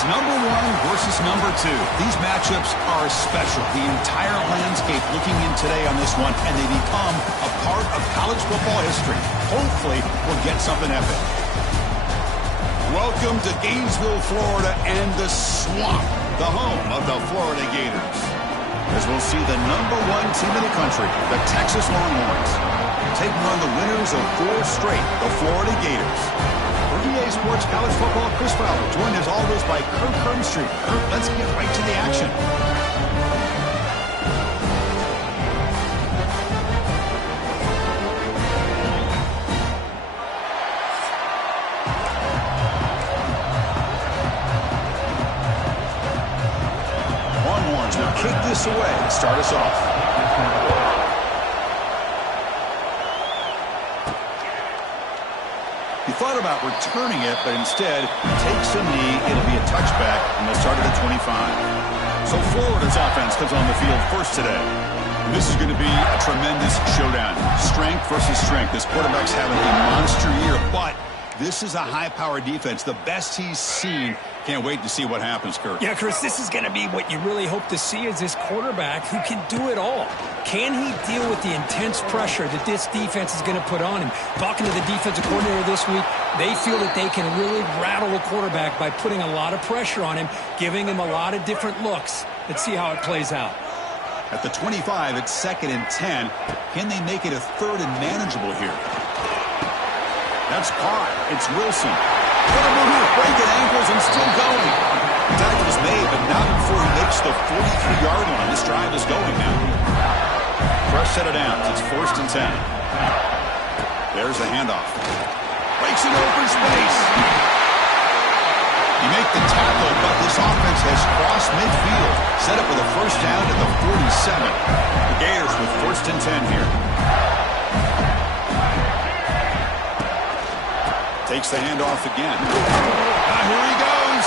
It's number one versus number two. These matchups are special. The entire landscape looking in today on this one, and they become a part of college football history. Hopefully, we'll get something epic. Welcome to Gainesville, Florida, and the Swamp, the home of the Florida Gators. As we'll see the number one team in the country, the Texas Longhorns, taking on the winners of 4 straight, the Florida Gators. For EA Sports College Football, Chris Fowler, joined as always by Kirk Herbstreit. Kirk, let's get right to the action. Longhorns will kick this away and start us off. He thought about returning it, but instead takes a knee. It'll be a touchback, and they'll start at the 25. So Florida's offense comes on the field first today. And this is going to be a tremendous showdown. Strength versus strength. This quarterback's having a monster year, but this is a high-powered defense, the best he's seen. Can't wait to see what happens, Kirk. Yeah, Chris, this is going to be what you really hope to see is this quarterback who can do it all. Can he deal with the intense pressure that this defense is going to put on him? Talking to the defensive coordinator this week, they feel that they can really rattle a quarterback by putting a lot of pressure on him, giving him a lot of different looks. Let's see how it plays out. At the 25, it's 2nd and 10. Can they make it a 3rd and manageable here? That's caught. It's Wilson. Gonna move, breaking ankles and still going. The tackle is made, but not before he makes the 43-yard line. This drive is going now. Fresh set of downs. It's 1st and 10. There's the handoff. Breaks it open space. You make the tackle, but this offense has crossed midfield. Set up with a 1st down at the 47. The Gators with 1st and 10 here. Takes the handoff again. Here he goes.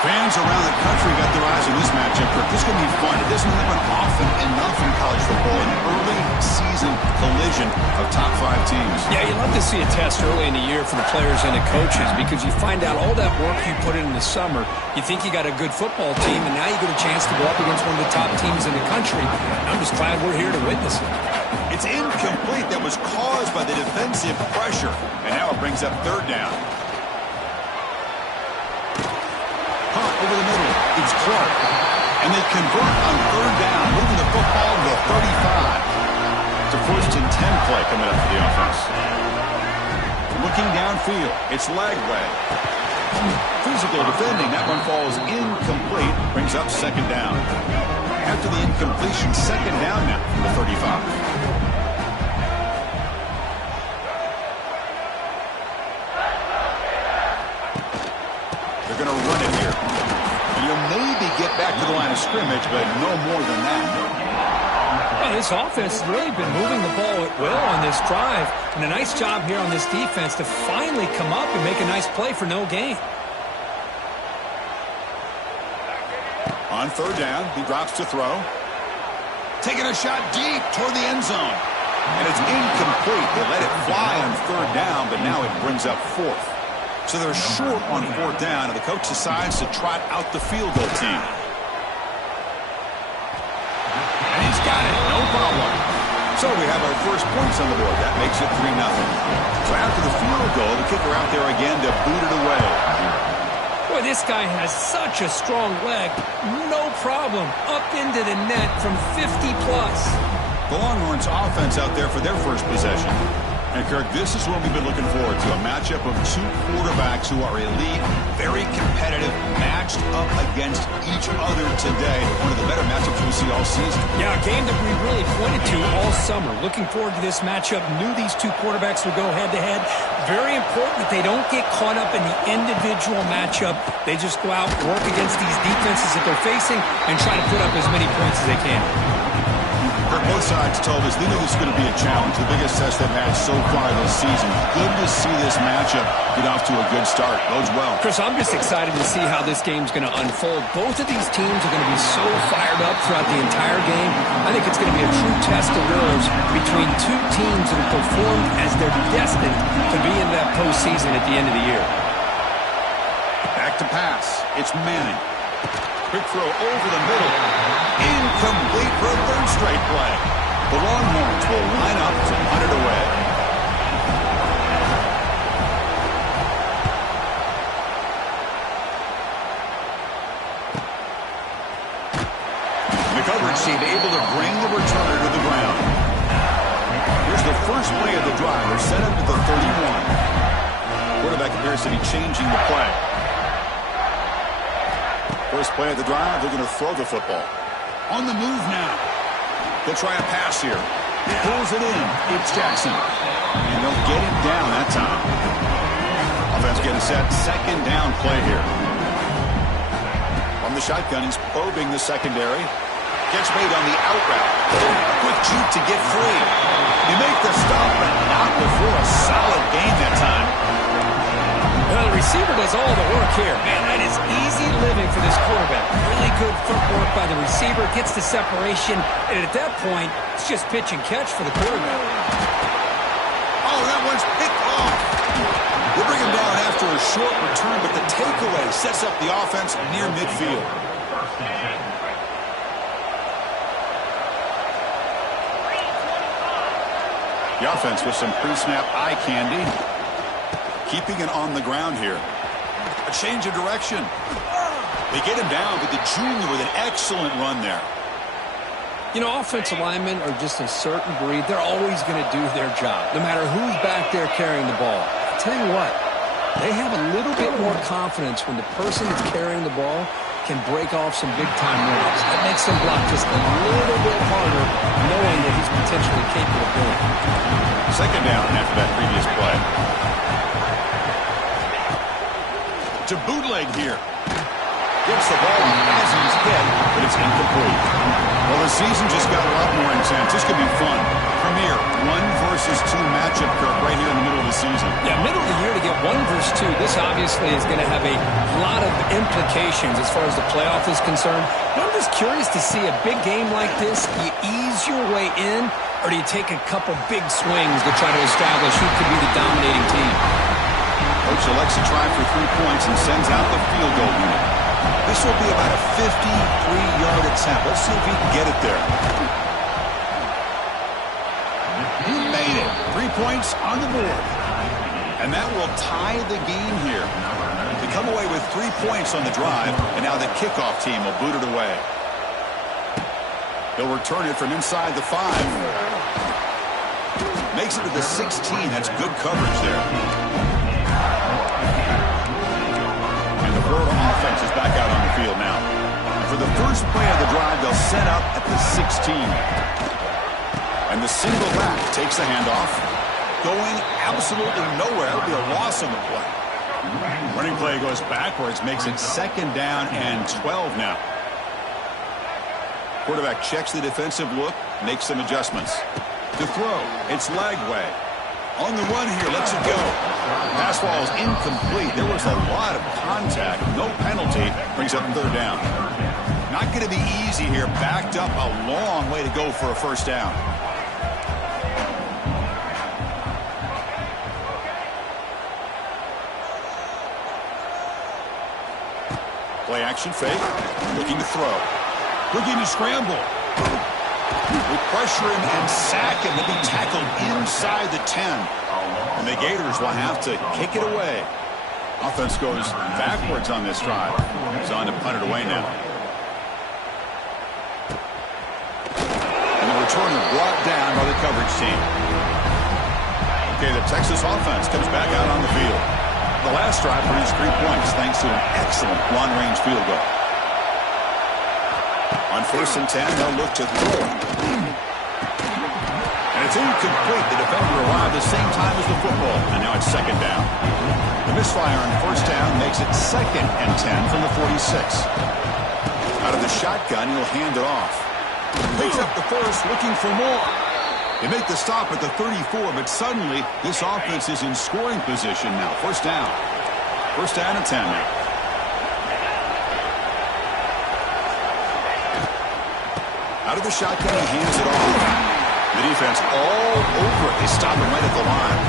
Fans around the country got their eyes on this matchup. This is going to be fun. It doesn't happen often enough in college football. An early season collision of top 5 teams. Yeah, you love to see a test early in the year for the players and the coaches because you find out all that work you put in the summer. You think you got a good football team, and now you get a chance to go up against one of the top teams in the country. I'm just glad we're here to witness it. It's incomplete. That was caused by the defensive pressure. And now it brings up 3rd down. Hunt over the middle. It's Clark. And they convert on 3rd down, moving the football to the 35. It's a 1st and 10 play coming up for the offense. Looking downfield. It's Lagway. Physical defending. That one falls incomplete. Brings up 2nd down. After the incompletion, 2nd down now from the 35. They're going to run it here. You'll maybe get back to the line of scrimmage, but no more than that. Well, this offense has really been moving the ball at will on this drive. And a nice job here on this defense to finally come up and make a nice play for no gain. On 3rd down, he drops to throw. Taking a shot deep toward the end zone. And it's incomplete. They let it fly on 3rd down, but now it brings up 4th. So they're short on 4th down, and the coach decides to trot out the field goal team. And he's got it, no problem. So we have our first points on the board. That makes it 3-0. So after the field goal, the kicker out there again to boot it away. Boy, this guy has such a strong leg. No problem. Up into the net from 50-plus. The Longhorns offense out there for their first possession. And, Kirk, this is what we've been looking forward to, a matchup of 2 quarterbacks who are elite, very competitive, matched up against each other today. One of the better matchups we'll see all season. Yeah, a game that we really pointed to all summer. Looking forward to this matchup. Knew these 2 quarterbacks would go head-to-head. Very important that they don't get caught up in the individual matchup. They just go out, work against these defenses that they're facing, and try to put up as many points as they can. Both sides told us they knew this was going to be a challenge, the biggest test they've had so far this season. Good to see this matchup get off to a good start. Bodes well. Chris, I'm just excited to see how this game's going to unfold. Both of these teams are going to be so fired up throughout the entire game. I think it's going to be a true test of nerves between 2 teams that have performed as they're destined to be in that postseason at the end of the year. Back to pass. It's Manning. Quick throw over the middle. Incomplete for a third straight play. The Longhorns will line up to punt it away. The coverage team able to bring the returner to the ground. Here's the first play of the drive. They're set up at the 31. Quarterback appears to be changing the play. First play of the drive, they're going to throw the football. On the move now. They'll try a pass here. Pulls it in. It's Jackson. And they'll get him down that time. Offense getting set. Second down play here. From the shotgun, he's probing the secondary. Gets made on the out route. Quick juke to get free. They make the stop, but not before a solid gain that time. Well, the receiver does all the work here. Man, that is easy living for this quarterback. Really good footwork by the receiver. Gets the separation. And at that point, it's just pitch and catch for the quarterback. Oh, that one's picked off. They bring him down after a short return, but the takeaway sets up the offense near midfield. The offense with some pre-snap eye candy. Keeping it on the ground here. A change of direction. They get him down, but the junior with an excellent run there. You know, offensive linemen are just a certain breed. They're always going to do their job, no matter who's back there carrying the ball. I'll tell you what, they have a little bit more confidence when the person that's carrying the ball can break off some big-time runs. That makes them block just a little bit harder, knowing that he's potentially capable of doing it. Second down after that previous play. To bootleg here. Gets the ball as he's hit, but it's incomplete. Well, the season just got a lot more intense. This could be fun. Premier 1 versus 2 matchup, Kirk, right here in the middle of the season. Yeah, middle of the year to get 1 versus 2. This obviously is going to have a lot of implications as far as the playoff is concerned. But I'm just curious to see a big game like this. Do you ease your way in, or do you take a couple big swings to try to establish who could be the dominating team? Coach elects to try for 3 points and sends out the field goal unit. This will be about a 53-yard attempt. Let's see if he can get it there. He made it. 3 points on the board. And that will tie the game here. They come away with 3 points on the drive, and now the kickoff team will boot it away. They'll return it from inside the 5. Makes it to the 16. That's good coverage there. Florida offense is back out on the field now. And for the first play of the drive, they'll set up at the 16. And the single back takes the handoff. Going absolutely nowhere. That'll be a loss on the play. Running play goes backwards, makes it second down and 12 now. Quarterback checks the defensive look, makes some adjustments. To throw, it's Lagway. On the run here, lets it go. Pass ball is incomplete. There was a lot of contact. No penalty. Brings up third down. Not going to be easy here. Backed up a long way to go for a first down. Play action fake. Looking to throw. Looking to scramble. We pressure him and sack him. He'll be tackled inside the 10. And the Gators will have to kick it away. Offense goes backwards on this drive. He's on to punt it away now. And the returner brought down by the coverage team. Okay, the Texas offense comes back out on the field. The last drive produced 3 points thanks to an excellent long-range field goal. On 1st and 10, they'll look to throw. And it's incomplete. The defender arrived the same time as the football. And now it's second down. The misfire on first down makes it 2nd and 10 from the 46. Out of the shotgun, he'll hand it off. Picks up the first, looking for more. They make the stop at the 34, but suddenly this offense is in scoring position now. First down. First down and 10 now. Out of the shotgun, he hands it off. The defense all over it. They stop him right at the line.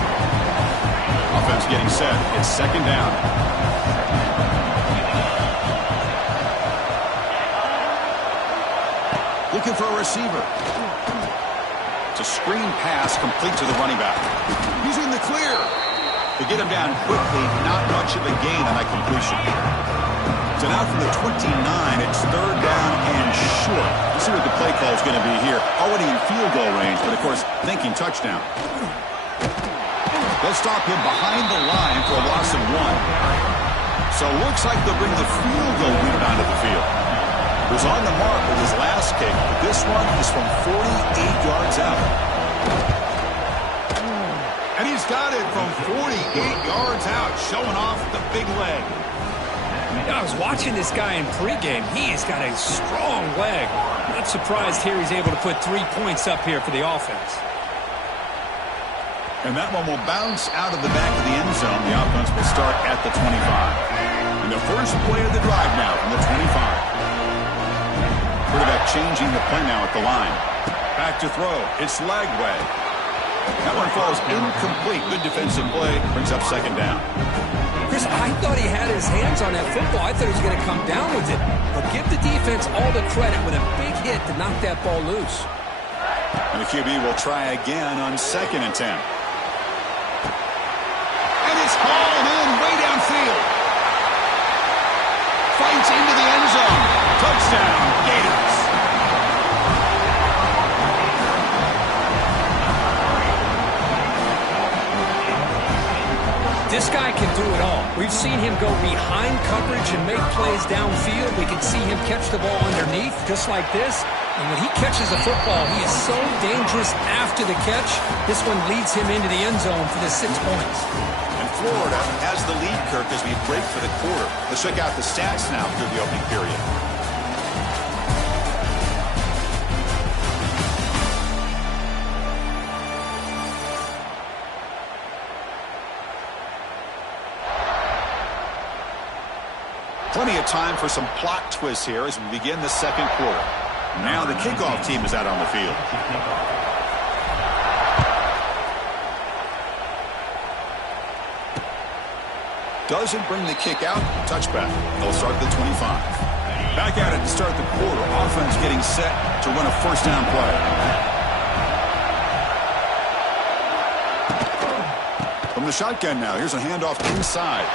Offense getting set. It's second down. Looking for a receiver. It's a screen pass complete to the running back. He's in the clear. To get him down quickly, not much of a gain on that completion. So now from the 29, it's third down and short. Let's see what the play call is going to be here. Already in field goal range, but of course, thinking touchdown. They'll stop him behind the line for a loss of 1. So it looks like they'll bring the field goal unit onto the field. He was on the mark with his last kick, but this one is from 48 yards out. And he's got it from 48 yards out, showing off the big leg. I was watching this guy in pregame. He has got a strong leg. Not surprised here he's able to put 3 points up here for the offense. And that one will bounce out of the back of the end zone. The offense will start at the 25. And the first play of the drive now from the 25. Quarterback changing the play now at the line. Back to throw. It's Lagway. That one falls incomplete. Good defensive play. Brings up second down. Chris, I thought he had his hands on that football. I thought he was going to come down with it. But give the defense all the credit with a big hit to knock that ball loose. And the QB will try again on 2nd and 10. And it's hauled in way downfield. Fights into the end zone. Touchdown, Gators. This guy can do it all. We've seen him go behind coverage and make plays downfield. We can see him catch the ball underneath, just like this. And when he catches the football, he is so dangerous after the catch. This one leads him into the end zone for the 6 points. And Florida has the lead, Kirk, as we break for the quarter. Let's check out the stats now through the opening period. Plenty of time for some plot twists here as we begin the second quarter. Now the kickoff team is out on the field. Doesn't bring the kick out. Touchback. They'll start at the 25. Back at it to start the quarter. Offense getting set to run a first down play. From the shotgun now. Here's a handoff inside.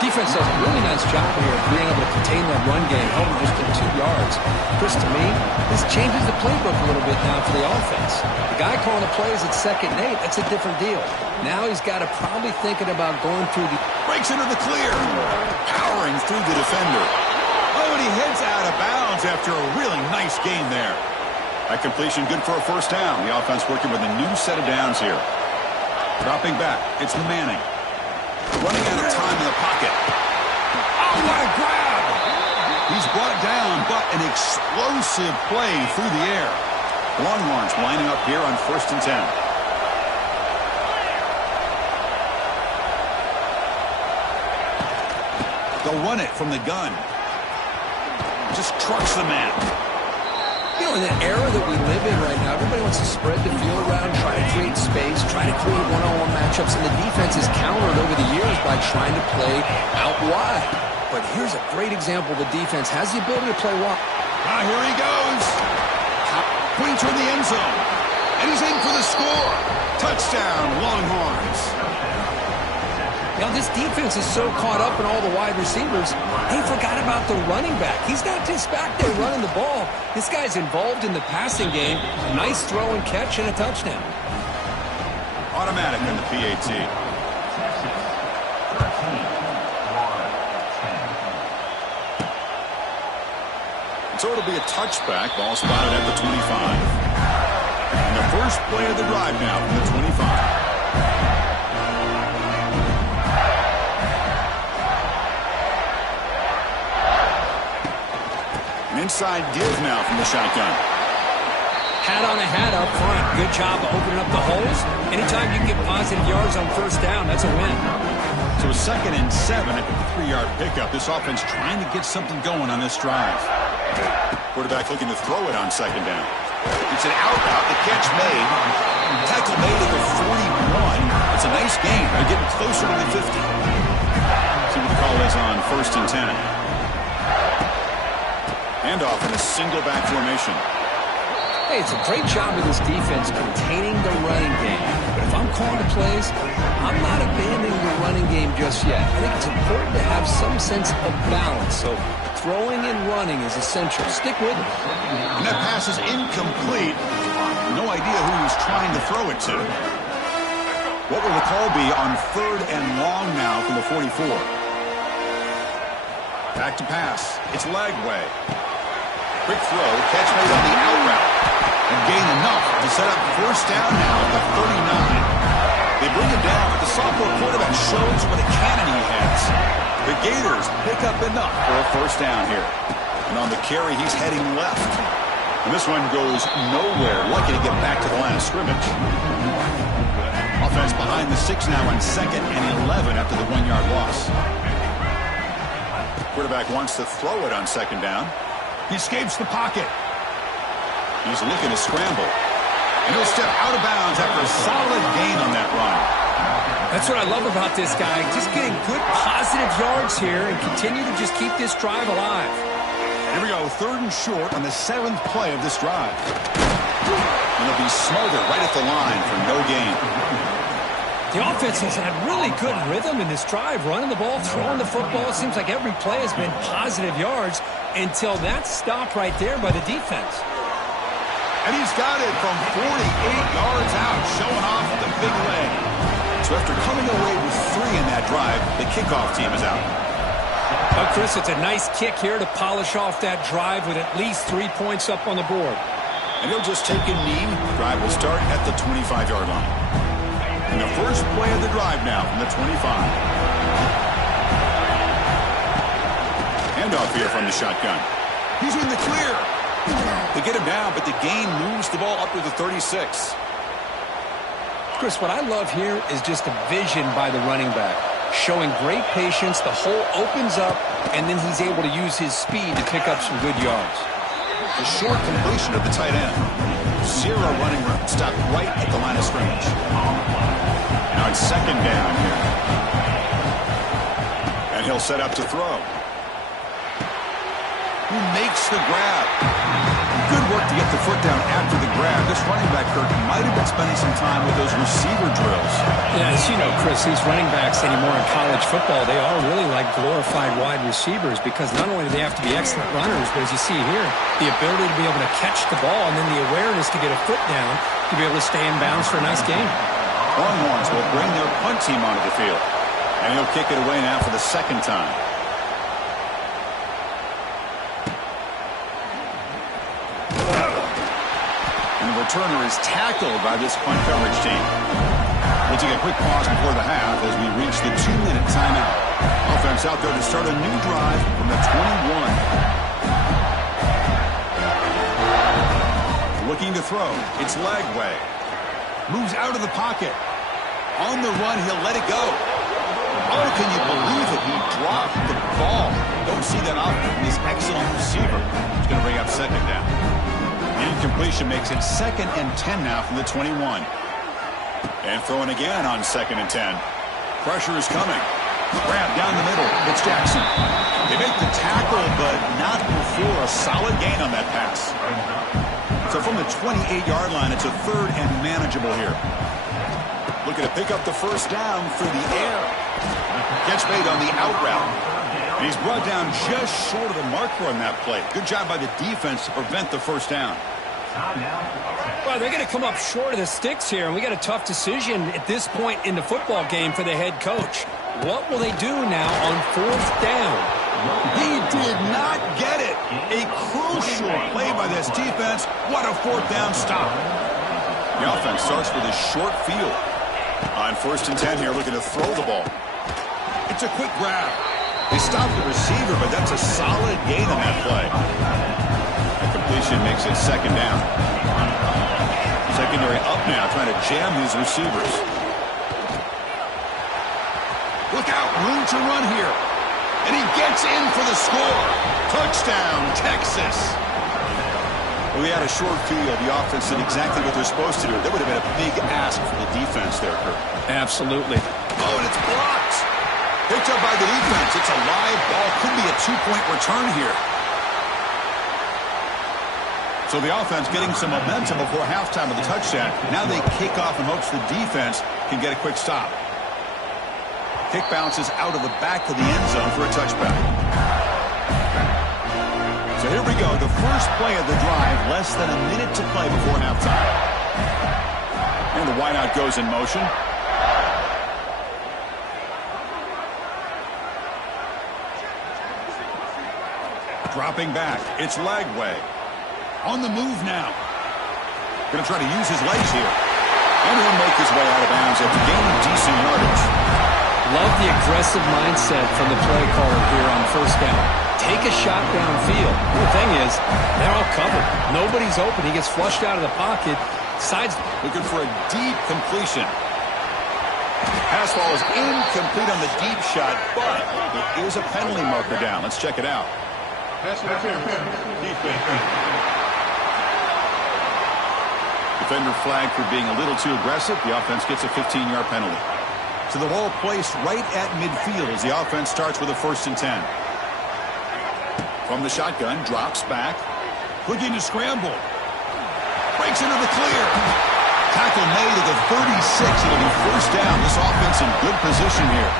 Defense does a really nice job here of being able to contain that run game, holding just to 2 yards. Chris, to me, this changes the playbook a little bit now for the offense. The guy calling the plays at 2nd and 8, that's a different deal. Now he's got to probably thinking about going through the... Breaks into the clear. Powering through the defender. Oh, and he heads out of bounds after a really nice game there. That completion good for a first down. The offense working with a new set of downs here. Dropping back. It's Manning. Running out of time in the pocket. Oh, what a grab! He's brought down, but an explosive play through the air. Longhorns lining up here on 1st and 10. They'll run it from the gun. Just trucks the man. You know, in the era that we live in right now, everybody wants to spread the field around, try to create space, try to create one-on-one matchups, and the defense is countered over the years by trying to play out wide. But here's a great example. The defense has the ability to play wide. Ah, here he goes. Pointer in the end zone. And he's in for the score. Touchdown, Longhorns. Now, this defense is so caught up in all the wide receivers, they forgot about the running back. He's not just back there running the ball. This guy's involved in the passing game. Nice throw and catch and a touchdown. Automatic in the PAT. So it'll be a touchback. Ball spotted at the 25. And the first play of the drive now from the 25. Inside give now from the shotgun. Hat on a hat up front. Good job of opening up the holes. Anytime you can get positive yards on first down, that's a win. So a 2nd and 7 at the 3-yard pickup. This offense trying to get something going on this drive. Quarterback looking to throw it on 2nd down. It's an out route. The catch made. Tackle made at the 41. It's a nice game. They're getting closer to the 50. See what the call is on 1st and 10. Handoff in a single back formation. Hey, it's a great job of this defense containing the running game. But if I'm calling the plays, I'm not abandoning the running game just yet. I think it's important to have some sense of balance. So throwing and running is essential. Stick with it. And that pass is incomplete. No idea who he was trying to throw it to. What will the call be on 3rd and long now from the 44? Back to pass. It's Lagway. Quick throw. Catch made on the out route. And gain enough to set up 1st down now at the 39. They bring him down, but the sophomore quarterback shows what a cannon he has. The Gators pick up enough for a 1st down here. And on the carry, he's heading left. And this one goes nowhere. Lucky to get back to the line of scrimmage. Offense behind the 6 now on 2nd and 11 after the 1-yard loss. Quarterback wants to throw it on 2nd down. He escapes the pocket. He's looking to scramble. And he'll step out of bounds after a solid gain on that run. That's what I love about this guy. Just getting good positive yards here and continue to just keep this drive alive. Here we go, 3rd and short on the 7th play of this drive. And he'll be smothered right at the line for no gain. The offense has had really good rhythm in this drive, running the ball, throwing the football. It seems like every play has been positive yards until that stop right there by the defense. And he's got it from 48 yards out, showing off the big leg. So after coming away with 3 in that drive, the kickoff team is out. Well, Chris, it's a nice kick here to polish off that drive with at least 3 points up on the board. And he'll just take a knee. The drive will start at the 25-yard line. And the first play of the drive now from the 25. Handoff here from the shotgun. He's in the clear. They get him down, but the gain moves the ball up to the 36. Chris, what I love here is just the vision by the running back. Showing great patience, the hole opens up, and then he's able to use his speed to pick up some good yards. The short completion of the tight end. 0 running room. Stopped right at the line of scrimmage. Now it's 2nd down here. And he'll set up to throw. Who makes the grab? Good work to get the foot down after the grab. This running back, Kirk, might have been spending some time with those receiver drills. Yeah, as you know, Chris, these running backs anymore in college football, they are really like glorified wide receivers because not only do they have to be excellent runners, but as you see here, the ability to be able to catch the ball and then the awareness to get a foot down to be able to stay in bounds for a nice game. Longhorns will bring their punt team onto the field. And he'll kick it away now for the 2nd time. Returner is tackled by this punt coverage team. We'll take a quick pause before the half as we reach the 2-minute timeout. Offense out there to start a new drive from the 21. Looking to throw. It's Lagway. Moves out of the pocket. On the run, he'll let it go. Oh, can you believe it? He dropped the ball. Don't see that often from this excellent receiver. He's going to bring up 2nd down. Incompletion makes it 2nd and 10 now from the 21. And throwing again on 2nd and 10. Pressure is coming. Grab down the middle. It's Jackson. They make the tackle, but not before a solid gain on that pass. So from the 28-yard line, it's a 3rd and manageable here. Looking to pick up the 1st down through the air. Catch made on the out route. And he's brought down just short of the marker on that play. Good job by the defense to prevent the 1st down. Well, they're going to come up short of the sticks here, and we got a tough decision at this point in the football game for the head coach. What will they do now on 4th down? He did not get it. A crucial play by this defense. What a 4th down stop. The offense starts with a short field. On 1st and 10 here, looking to throw the ball. It's a quick grab. They stopped the receiver, but that's a solid gain on that play. The completion makes it 2nd down. Secondary up now, trying to jam these receivers. Look out, room to run here. And he gets in for the score. Touchdown, Texas. Well, we had a short field. The offense did exactly what they're supposed to do. That would have been a big ask for the defense there, Kirk. Absolutely. Oh, and it's blocked. Picked up by the defense. It's a live ball. Could be a 2-point return here. So the offense getting some momentum before halftime with a touchdown. Now they kick off in hopes the defense can get a quick stop. Kick bounces out of the back of the end zone for a touchback. So here we go. The first play of the drive, less than a minute to play before halftime. And the wideout goes in motion. Dropping back. It's Lagway. On the move now. Going to try to use his legs here. And he'll make his way out of bounds after gaining decent yardage. Love the aggressive mindset from the play caller here on first down. Take a shot downfield. The thing is, they're all covered. Nobody's open. He gets flushed out of the pocket. Sides looking for a deep completion. Pass ball is incomplete on the deep shot, but there is a penalty marker down. Let's check it out. Defender flagged for being a little too aggressive. The offense gets a 15-yard penalty. So the ball placed right at midfield as the offense starts with a 1st and 10. From the shotgun, drops back. Looking to scramble. Breaks into the clear. Tackle made at the 36. It'll be 1st down. This offense in good position here.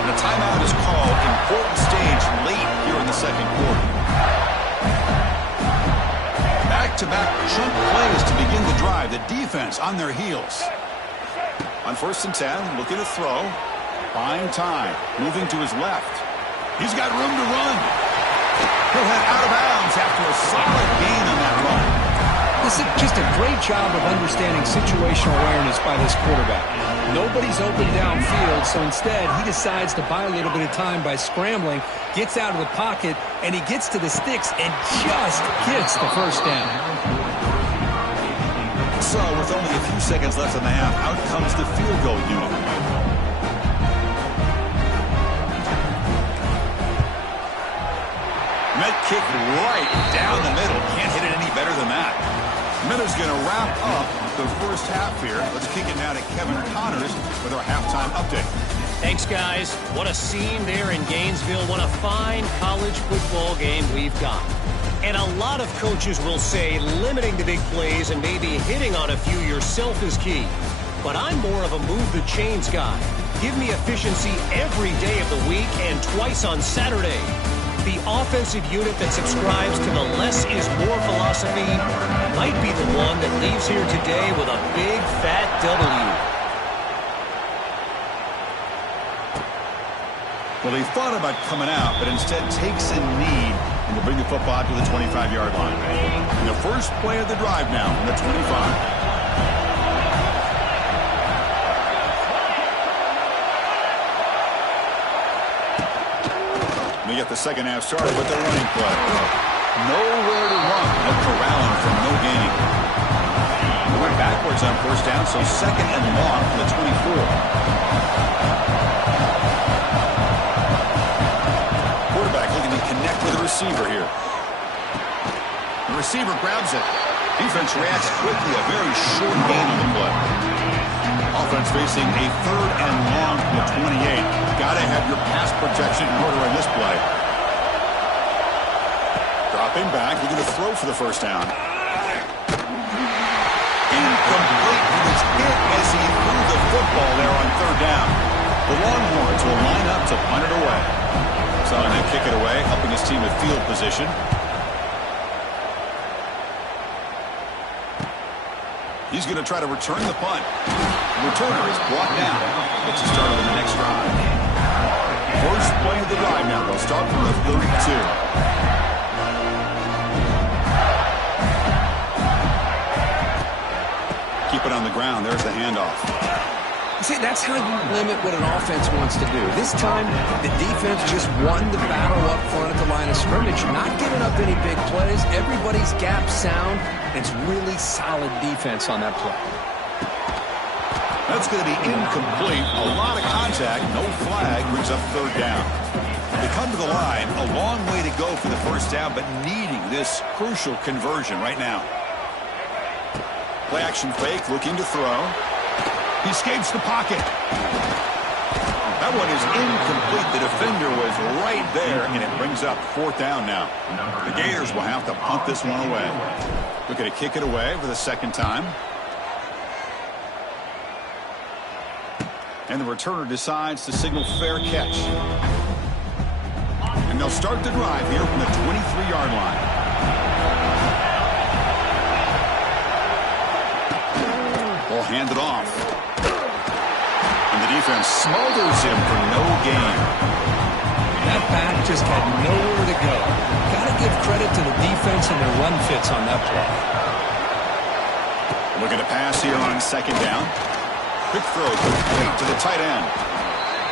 And a timeout is called. Important stage late here in the second quarter. Back-to-back chunk plays to begin the drive. The defense on their heels. On 1st and 10, looking to throw. Buying time. Moving to his left. He's got room to run. He'll head out of bounds after a solid gain on that run. This is just a great job of understanding situational awareness by this quarterback. Nobody's open downfield, so instead he decides to buy a little bit of time by scrambling, gets out of the pocket, and he gets to the sticks and just gets the 1st down. So, with only a few seconds left in the half, out comes the field goal unit. Met kick right down the middle. Can't hit it any better than that. Miller's going to wrap up the first half here. Let's kick it now to Kevin Connors with our halftime update. Thanks, guys. What a scene there in Gainesville. What a fine college football game we've got. And a lot of coaches will say limiting the big plays and maybe hitting on a few yourself is key. But I'm more of a move the chains guy. Give me efficiency every day of the week and twice on Saturday. The offensive unit that subscribes to the less is more philosophy might be the one that leaves here today with a big fat W. Well, he thought about coming out, but instead takes a knee and will bring the football out to the 25-yard line. And the first play of the drive now from the 25. We get the second half started with the running play. Nowhere to run. No corralling from no gaining. We went backwards on 1st down, so 2nd and long from the 24. Quarterback looking to connect with the receiver here. The receiver grabs it. Defense reacts quickly. A very short gain on the play. Offense facing a 3rd and long from the 28. Got to have your pass protection in order on this play. Dropping back, looking to throw for the 1st down. Incomplete. He was hit as he threw the football there on 3rd down. The Longhorns will line up to punt it away. Saw him kick it away, helping his team with field position. He's going to try to return the punt. The returner is brought down. Gets a start on the next drive. First play of the drive now. They'll start from the 32. Keep it on the ground. There's the handoff. See, that's how you limit what an offense wants to do. This time, the defense just won the battle up front at the line of scrimmage. Not giving up any big plays. Everybody's gap sound. It's really solid defense on that play. That's going to be incomplete. A lot of contact. No flag. Brings up 3rd down. They come to the line. A long way to go for the 1st down, but needing this crucial conversion right now. Play action fake. Looking to throw. He escapes the pocket. That one is incomplete. The defender was right there, and it brings up fourth down now. The Gators will have to punt this one away. Looking to kick it away for the second time. And the returner decides to signal fair catch. And they'll start the drive here from the 23-yard line. Ball handed off. And the defense smothers him for no gain. That back just had nowhere to go. Got to give credit to the defense and their run fits on that play. Looking to pass here on second down. Quick throw complete to the tight end.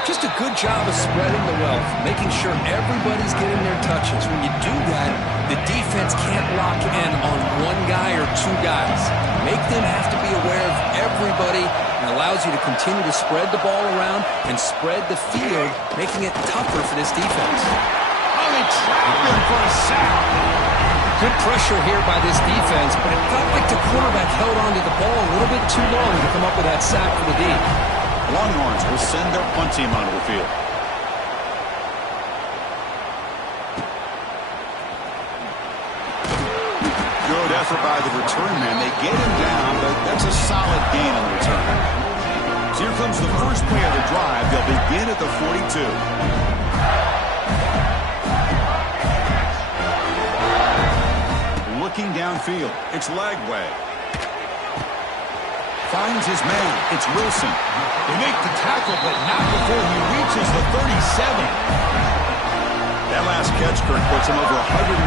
Just a good job of spreading the wealth, making sure everybody's getting their touches. When you do that, the defense can't lock in on one guy or two guys. Make them have to be aware of everybody, and allows you to continue to spread the ball around and spread the field, making it tougher for this defense. Oh, they trapped him for a sack. Good pressure here by this defense, but it felt like the quarterback held onto the ball a little bit too long to come up with that sack for the D. Longhorns will send their punt team onto the field. Good effort by the return man. They get him down, but that's a solid gain on the return. So here comes the first play of the drive. They'll begin at the 42. Looking downfield. It's Lagway. Finds his man. It's Wilson. They make the tackle, but not before he reaches the 37. That last catch, Kirk, puts him over 150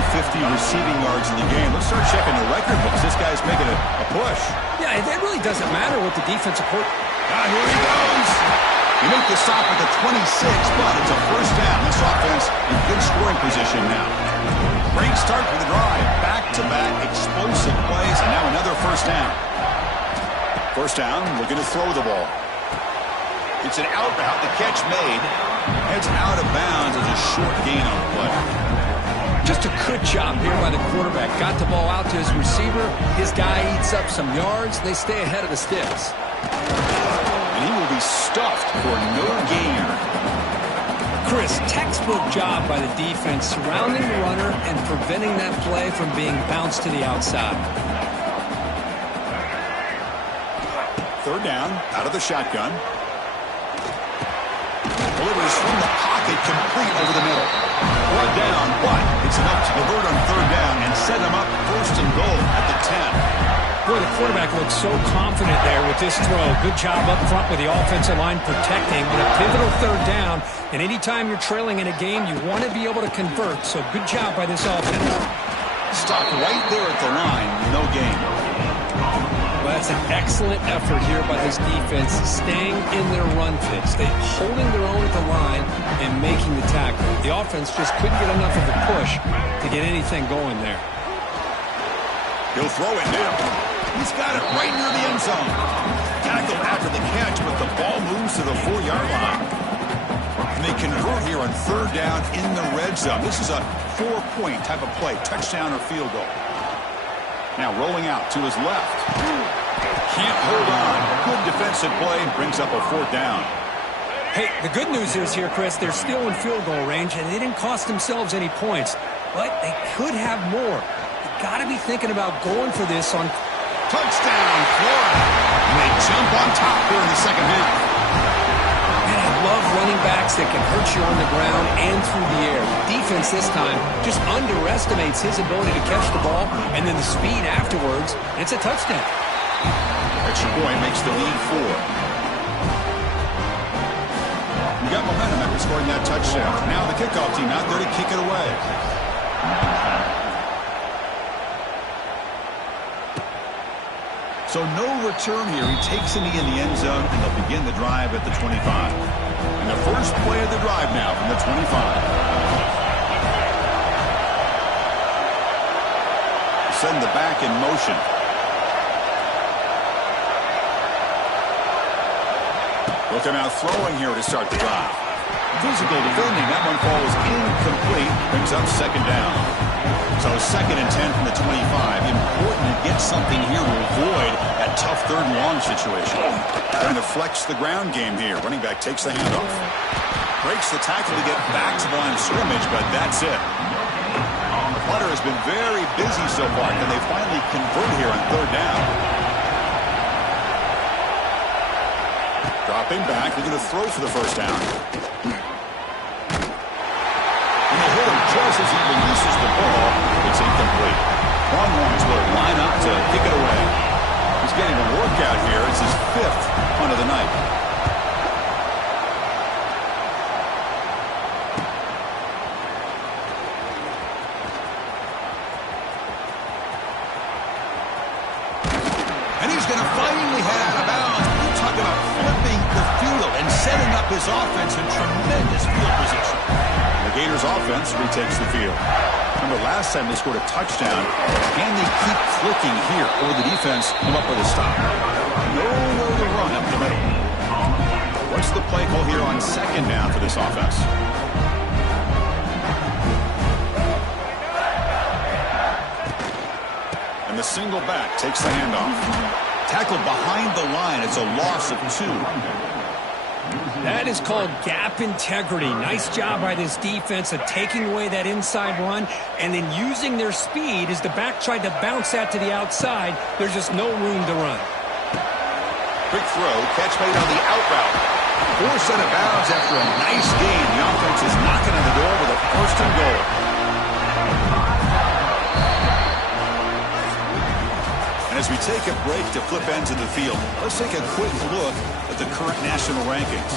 receiving yards in the game. Let's start checking the record books. This guy's making a push. Yeah, it really doesn't matter what the defensive court. Here he goes. He make the stop at the 26, but it's a first down. This offense in good scoring position now. Great start for the drive. Back-to-back explosive plays, and now another first down. First down, looking to throw the ball. It's an out route. The catch made. Heads out of bounds as a short gain on the play. Just a good job here by the quarterback. Got the ball out to his receiver. His guy eats up some yards. They stay ahead of the sticks. And he will be stuffed for no gain. Chris, textbook job by the defense surrounding the runner and preventing that play from being bounced to the outside. Third down, out of the shotgun. Delivers from the pocket, complete over the middle. Brought down, but it's enough to convert on third down and set him up first and goal at the 10. Boy, the quarterback looks so confident there with this throw. Good job up front with the offensive line protecting. But a pivotal third down, and anytime you're trailing in a game, you want to be able to convert. So good job by this offense. Stopped right there at the line, no gain. Well, that's an excellent effort here by this defense, staying in their run fits. They're holding their own at the line and making the tackle. The offense just couldn't get enough of a push to get anything going there. He'll throw it now. He's got it right near the end zone. Tackle after the catch, but the ball moves to the 4-yard line. And they convert here on third down in the red zone. This is a 4-point type of play, touchdown or field goal. Now rolling out to his left. Can't hold on. Good defensive play, brings up a fourth down. Hey, the good news is here, Chris, they're still in field goal range, and they didn't cost themselves any points. But they could have more. You got to be thinking about going for this on touchdown, Florida. And they jump on top here in the second half. Man, I love running backs that can hurt you on the ground and through the air. Defense this time just underestimates his ability to catch the ball, and then the speed afterwards, it's a touchdown. Extra point makes the lead 4. You got momentum after scoring that touchdown. Now the kickoff team out there to kick it away. So no return here. He takes a knee in the end zone, and they'll begin the drive at the 25. And the first play of the drive now from the 25. Send the back in motion. Looking out throwing here to start the drive. Physical defending. That one falls incomplete. Brings up second down. So 2nd and 10 from the 25. Important to get something here to avoid that tough 3rd and long situation. Trying to flex the ground game here. Running back takes the handoff. Breaks the tackle to get back to the line of scrimmage, but that's it. Clutter has been very busy so far. Can they finally convert here on 3rd down? Dropping back, looking to throw for the 1st down. And they hit him just as he releases the ball. It's incomplete. Longhorns will line up to kick it away. He's getting a workout here. It's his 5th punt of the night. And he's going to finally head out of bounds. You talk about flipping the field and setting up his offense in tremendous field position. The Gators offense retakes the field. Remember last time they scored a touchdown. Can they keep clicking here, or the defense come up with a stop? Nowhere to run up the middle. What's the play call here on 2nd down for this offense? And the single back takes the handoff. Tackled behind the line. It's a loss of 2. That is called gap integrity. Nice job by this defense of taking away that inside run and then using their speed as the back tried to bounce that to the outside. There's just no room to run. Quick throw, catch made on the out route. Forced out of bounds after a nice gain. The offense is knocking on the door with a 1st and goal. And as we take a break to flip ends of the field, let's take a quick look at the current national rankings.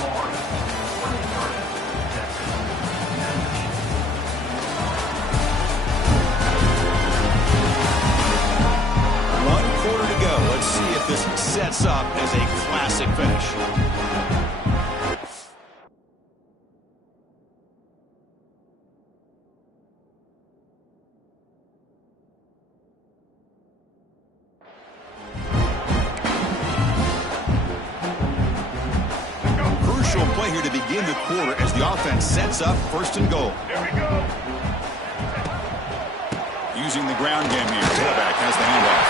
One quarter to go. Let's see if this sets up as a classic finish. Play here to begin the quarter as the offense sets up 1st and goal. Here we go. Using the ground game here. Tailback has the handoff.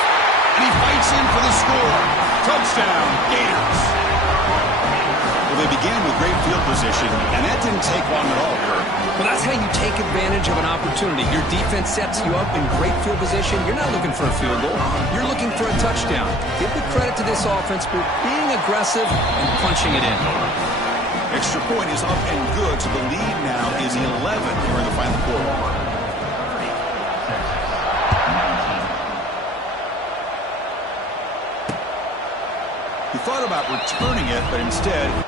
And he fights in for the score. Touchdown, Gators. Well, they began with great field position, and that didn't take long at all, Kurt. Well, that's how you take advantage of an opportunity. Your defense sets you up in great field position. You're not looking for a field goal. You're looking for a touchdown. Give the credit to this offense for being aggressive and punching it in. Extra point is up and good, so the lead now is 11 here in the final quarter. He thought about returning it, but instead...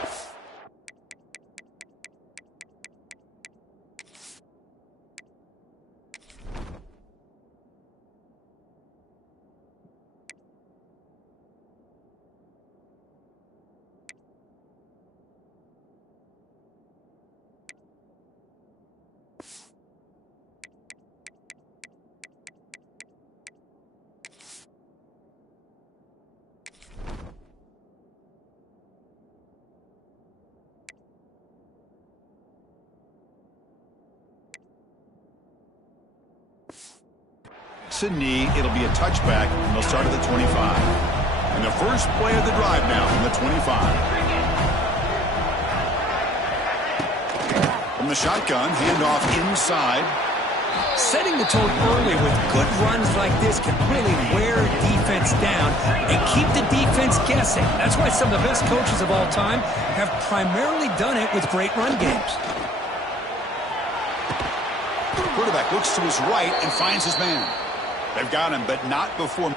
Knee, it'll be a touchback, and they'll start at the 25. And the first play of the drive now from the 25. From the shotgun, handoff inside. Setting the tone early with good runs like this can really wear defense down and keep the defense guessing. That's why some of the best coaches of all time have primarily done it with great run games. Quarterback looks to his right and finds his man. They've got him, but not before.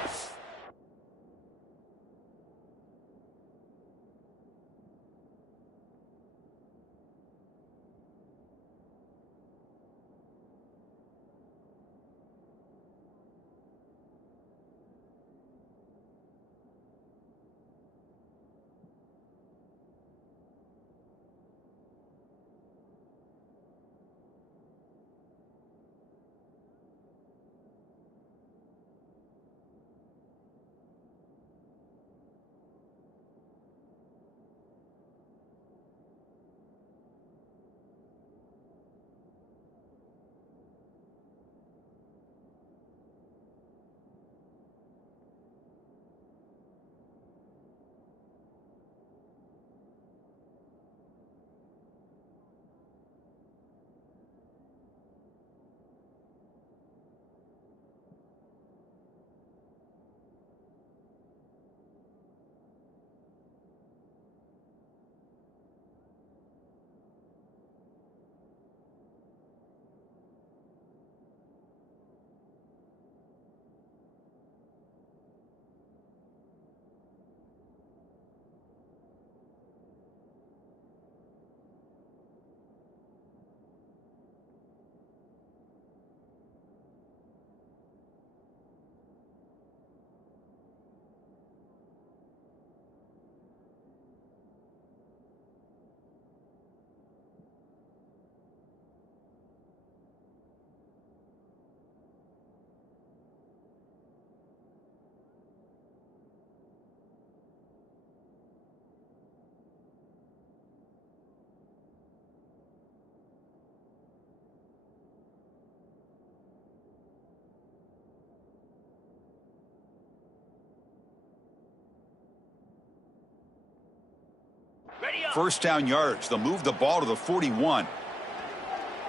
first down yardage. They'll move the ball to the 41.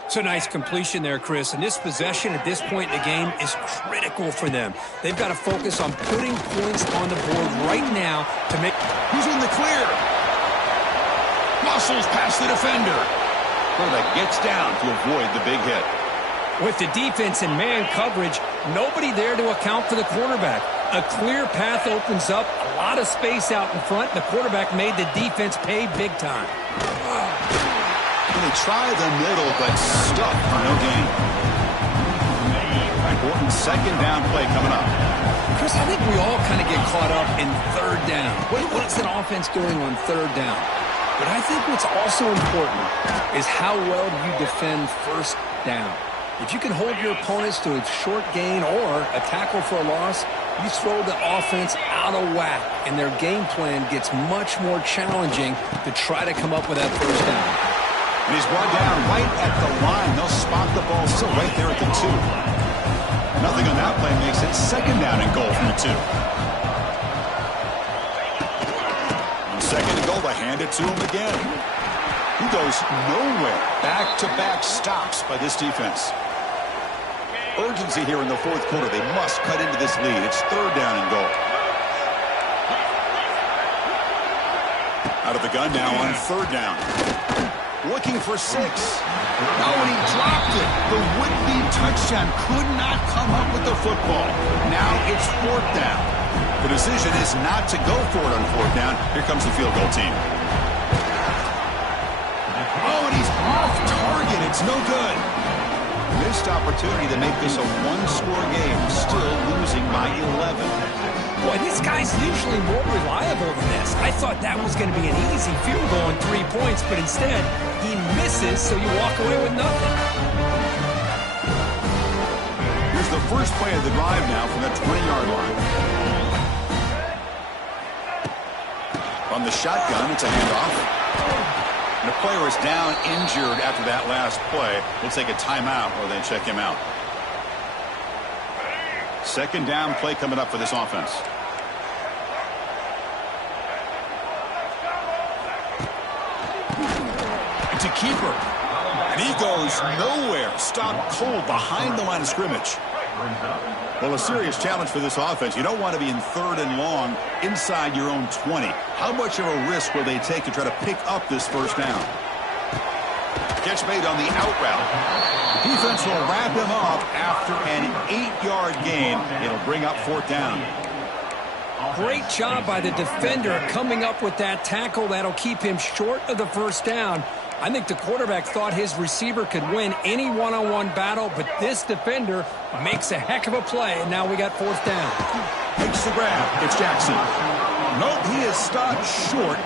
It's a nice completion there, Chris. And this possession at this point in the game is critical for them. They've got to focus on putting points on the board right now to make... Who's in the clear? Muscles past the defender. Quarterback gets down to avoid the big hit. With the defense in man coverage, nobody there to account for the quarterback. A clear path opens up, a lot of space out in front. The quarterback made the defense pay big time. They try the middle, but stuck for no gain. Important second down play coming up. Chris, I think we all kind of get caught up in third down. What's an offense doing on third down? But I think what's also important is how well do you defend first down. If you can hold your opponents to a short gain or a tackle for a loss, you throw the offense out of whack, and their game plan gets much more challenging to try to come up with that first down. And he's brought down right at the line. They'll spot the ball still right there at the 2. Nothing on that play makes it second down and goal from the 2. On second and goal, they hand it to him again. He goes nowhere. Back-to-back stops by this defense. Urgency here in the fourth quarter. They must cut into this lead. It's third down and goal. Out of the gun now on third down. Looking for 6. Oh, and he dropped it. The would-be touchdown could not come up with the football. Now it's fourth down. The decision is not to go for it on fourth down. Here comes the field goal team. Oh, and he's off target. It's no good. Missed opportunity to make this a one-score game. Still losing by 11. Boy, this guy's usually more reliable than this. I thought that was going to be an easy field goal and 3 points, but instead, he misses, so you walk away with nothing. Here's the first play of the drive now from the 20-yard line. On the shotgun, it's a handoff. And the player is down injured after that last play. We'll take a timeout or they check him out. Second down play coming up for this offense. It's a keeper. And he goes nowhere. Stopped cold behind the line of scrimmage. Well, a serious challenge for this offense. You don't want to be in third and long inside your own 20. How much of a risk will they take to try to pick up this first down? Catch made on the out route. The defense will wrap him up after an 8-yard gain. It'll bring up fourth down. Great job by the defender coming up with that tackle that'll keep him short of the first down. I think the quarterback thought his receiver could win any one-on-one battle, but this defender makes a heck of a play, and now we got fourth down. Makes the grab. It's Jackson. Nope, he is stopped short.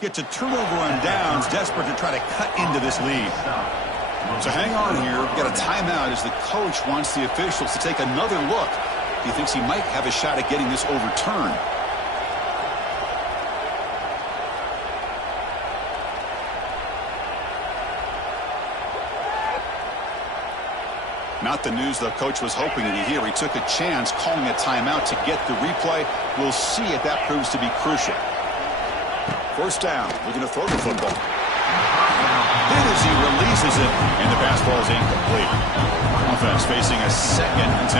Gets a turnover on downs, desperate to try to cut into this lead. So hang on here. We've got a timeout as the coach wants the officials to take another look. He thinks he might have a shot at getting this overturned. Not the news the coach was hoping to hear. He took a chance calling a timeout to get the replay. We'll see if that proves to be crucial. First down, looking to throw the football. And as he releases it, and the pass ball is incomplete. Offense facing a second and 10.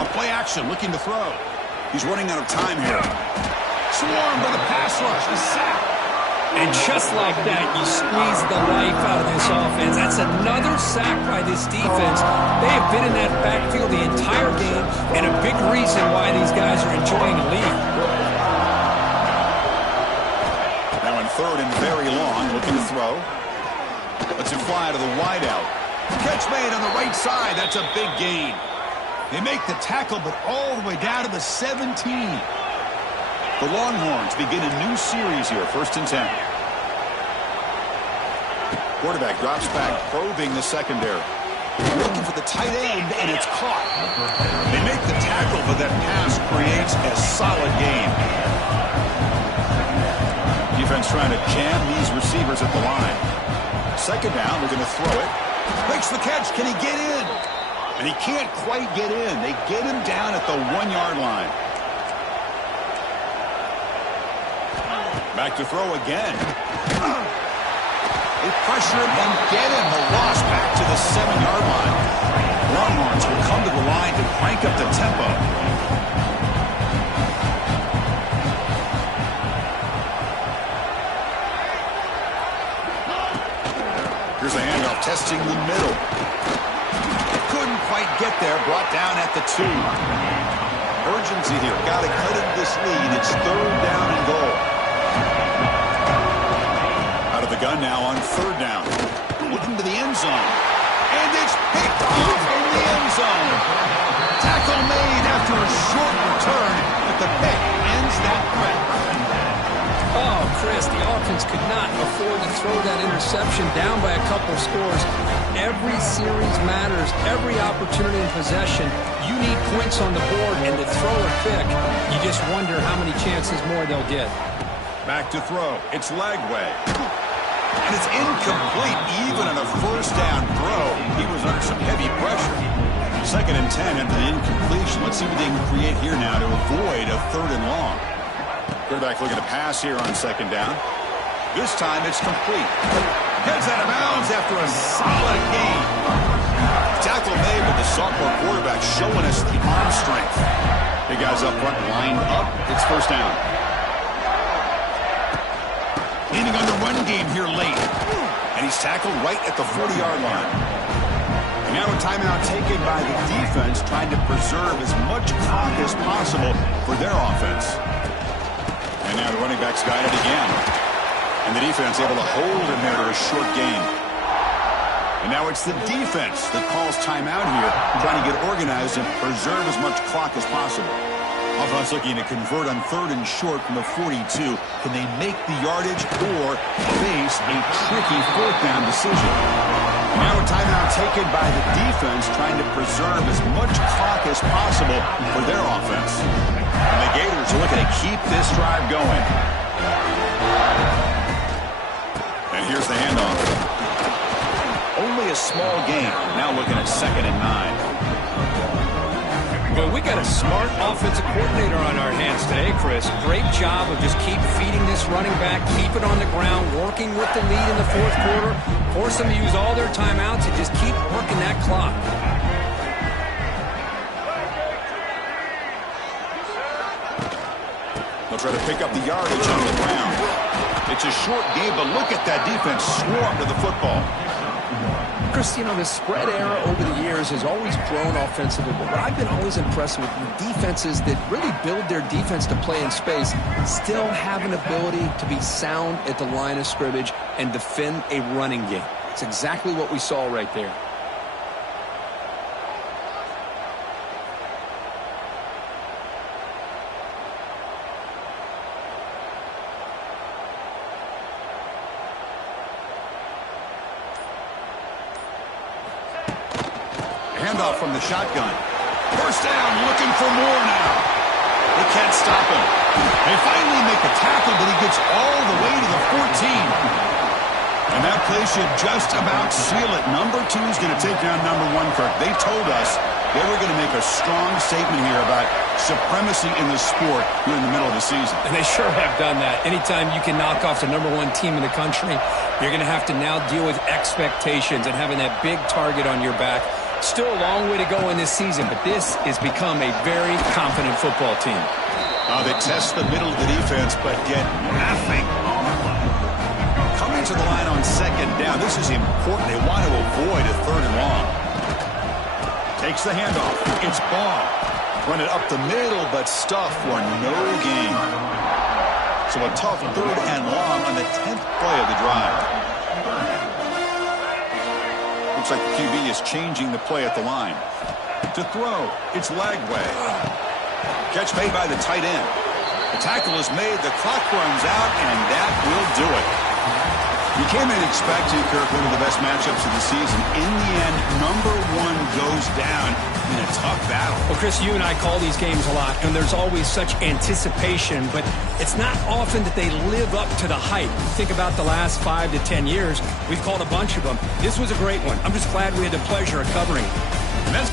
On play action, looking to throw. He's running out of time here. Swarmed by the pass rush, a sack. And just like that, you squeeze the life out of this offense. That's another sack by this defense. They have been in that backfield the entire game, and a big reason why these guys are enjoying the lead. Now in third and very long, looking to throw. Lets it fly to the wideout. Catch made on the right side. That's a big gain. They make the tackle, but all the way down to the 17. The Longhorns begin a new series here, first and 10. Quarterback drops back, probing the secondary. Looking for the tight end, and it's caught. They make the tackle, but that pass creates a solid gain. Defense trying to jam these receivers at the line. Second down, they're going to throw it. Makes the catch. Can he get in? And he can't quite get in. They get him down at the 1-yard line. Back to throw again. They pressure him and get him. The loss back to the 7-yard line. Longhorns will come to the line to crank up the tempo. Here's a handoff testing the middle. Couldn't quite get there. Brought down at the 2. Urgency here. Got to cut into this lead. It's 3rd down and goal. Out of the gun now on 3rd down. Looking to the end zone. And it's picked off in the end zone. Tackle made after a short return, but the pick ends that threat. Oh, Chris, the offense could not afford to throw that interception down by a couple scores. Every series matters. Every opportunity in possession. You need points on the board, and to throw a pick, you just wonder how many chances more they'll get. Back to throw. It's Lagway. And it's incomplete, even on a 1st down throw. He was under some heavy pressure. 2nd and 10 and an incompletion. Let's see what they can create here now to avoid a 3rd and long. Quarterback looking to pass here on 2nd down. This time it's complete. Heads out of bounds after a solid gain. Tackle made with the sophomore quarterback showing us the arm strength. Big guys up front lined up. It's 1st down. Leaning on the run game here late. And he's tackled right at the 40-yard line. And now a timeout taken by the defense, trying to preserve as much clock as possible for their offense. And now the running back's guided again. And the defense able to hold him there to a short gain. And now it's the defense that calls timeout here, trying to get organized and preserve as much clock as possible. Offense looking to convert on 3rd and short from the 42. Can they make the yardage or face a tricky 4th down decision? Now a timeout taken by the defense, trying to preserve as much clock as possible for their offense. And the Gators are looking to keep this drive going. And here's the handoff. Only a small gain. Now looking at 2nd and 9. Well, we got a smart offensive coordinator on our hands today, Chris. Great job of just keep feeding this running back, keep it on the ground, working with the lead in the 4th quarter, force them to use all their timeouts and just keep working that clock. They'll try to pick up the yardage on the ground. It's a short game, but look at that defense swarm to the football. Chris, you know, the spread era over the years has always grown offensively, but what I've been always impressed with defenses that really build their defense to play in space still have an ability to be sound at the line of scrimmage and defend a running game. It's exactly what we saw right there. Handoff from the shotgun. 1st down, looking for more now. They can't stop him. They finally make the tackle, but he gets all the way to the 14. And that play should just about seal it. Number 2 is going to take down number 1, Kirk. They told us they were going to make a strong statement here about supremacy in the sport here in the middle of the season. And they sure have done that. Anytime you can knock off the number 1 team in the country, you're going to have to now deal with expectations and having that big target on your back. Still a long way to go in this season, but this has become a very confident football team. They test the middle of the defense, but get nothing. Coming to the line on 2nd down. This is important. They want to avoid a 3rd and long. Takes the handoff. It's Ball. Run it up the middle, but stuff for no gain. So a tough 3rd and long on the 10th play of the drive. Looks like the QB is changing the play at the line. To throw, it's Lagway. Catch made by the tight end. The tackle is made, the clock runs out, and that will do it. You came in expecting, Kirk, one of the best matchups of the season. In the end, number 1 goes down in a tough battle. Well, Chris, you and I call these games a lot, and there's always such anticipation, but it's not often that they live up to the hype. Think about the last 5 to 10 years. We've called a bunch of them. This was a great one. I'm just glad we had the pleasure of covering it. And that's